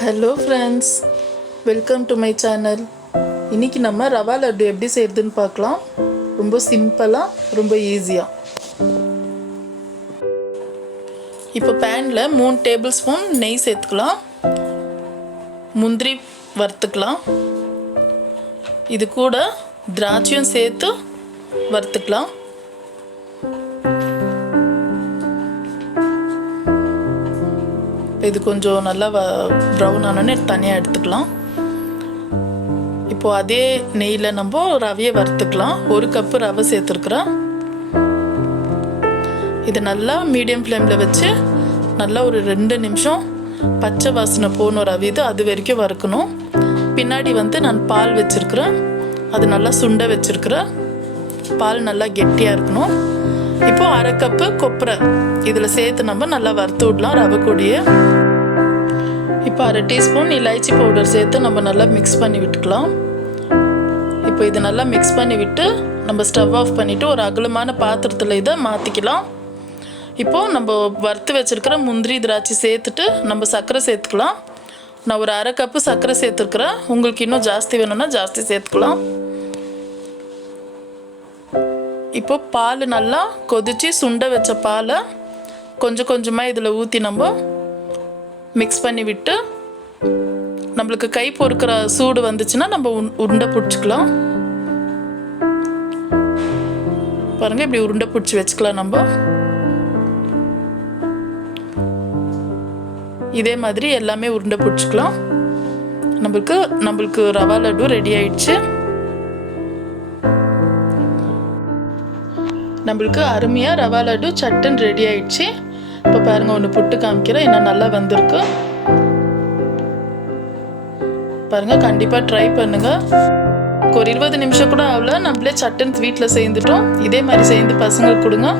Hello friends, welcome to my channel. இன்றைக்கி நம்ம ரவா லட்டு எப்படி செய்கிறதுன்னு பார்க்கலாம். ரொம்ப சிம்பிளாக, ரொம்ப ஈஸியாக. இப்போ பேனில் 3 டேபிள் ஸ்பூன் நெய் சேர்த்துக்கலாம். முந்திரி வறுத்துக்கலாம். இது கூட திராட்சையும் சேர்த்து வறுத்துக்கலாம். இது கொஞ்சம் நல்லா ப்ரௌன் ஆனோன்னு தனியாக எடுத்துக்கலாம். இப்போது அதே நெய்யில் நம்ம ரவையை வறுத்துக்கலாம். 1 கப்பு ரவை சேர்த்துருக்குறேன். இது நல்லா மீடியம் ஃப்ளேமில் வச்சு நல்லா ஒரு 2 நிமிஷம் பச்சை வாசனை போகணும். ரவை இது அது வரைக்கும் வறுக்கணும். பின்னாடி நான் பால் வச்சுருக்குறேன். அது நல்லா சுண்ட வச்சுருக்குறேன். பால் நல்லா கெட்டியாக இருக்கணும். இப்போது 1/2 கப்பு கொப்பரை இதில் சேர்த்து நம்ம நல்லா வறுத்து விடலாம் ரவை கூடிய. இப்போ 1/2 டீஸ்பூன் இலாய்ச்சி பவுடர் சேர்த்து நம்ம நல்லா மிக்ஸ் பண்ணி விட்டுக்கலாம். இப்போ இது நல்லா மிக்ஸ் பண்ணி விட்டு நம்ம ஸ்டவ் ஆஃப் பண்ணிவிட்டு ஒரு அகலமான பாத்திரத்தில் இதை மாற்றிக்கலாம். இப்போது நம்ம வறுத்து வச்சுருக்கிற முந்திரி திராட்சை சேர்த்துட்டு நம்ம சர்க்கரை சேர்த்துக்கலாம். நான் ஒரு 1/2 கப்பு சர்க்கரை சேர்த்துருக்குறேன். உங்களுக்கு இன்னும் ஜாஸ்தி வேணும்னா ஜாஸ்தி சேர்த்துக்கலாம். இப்போ பால் நல்லா கொதித்து சுண்ட வச்ச பாலை கொஞ்சம் கொஞ்சமாக இதில் ஊற்றி நம்ம மிக்ஸ் பண்ணி விட்டு நம்மளுக்கு கை பொறுக்கிற சூடு வந்துச்சுன்னா நம்ம உருண்டை பிடிச்சிக்கலாம். பாருங்கள், இப்படி உருண்டை பிடிச்சி வச்சுக்கலாம். நம்ம இதே மாதிரி எல்லாமே உருண்டை பிடிச்சிக்கலாம். நம்மளுக்கு ரவா லட்டு ரெடி ஆயிடுச்சு. நம்மளுக்கு அருமையாக ரவா லட்டு சட்டுன்னு ரெடி ஆயிடுச்சு. இப்போ பாருங்கள், ஒன்று புட்டு காமிக்கிறேன். இன்னும் நல்லா வந்திருக்கு பாருங்கள். கண்டிப்பாக ட்ரை பண்ணுங்கள். ஒரு 20 நிமிஷம் கூட ஆகல, நம்மளே சட்டுன்னு வீட்டில் செய்துட்டோம். இதே மாதிரி செய்து பசங்களுக்கு கொடுங்க.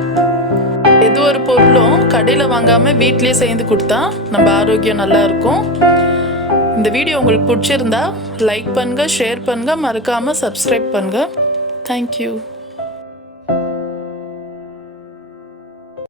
எது ஒரு பொருளும் கடையில் வாங்காமல் வீட்லேயே செய்து கொடுத்தா நம்ம ஆரோக்கியம் நல்லா இருக்கும். இந்த வீடியோ உங்களுக்கு பிடிச்சிருந்தா லைக் பண்ணுங்கள், ஷேர் பண்ணுங்கள், மறக்காமல் சப்ஸ்கிரைப் பண்ணுங்கள். தேங்க்யூ.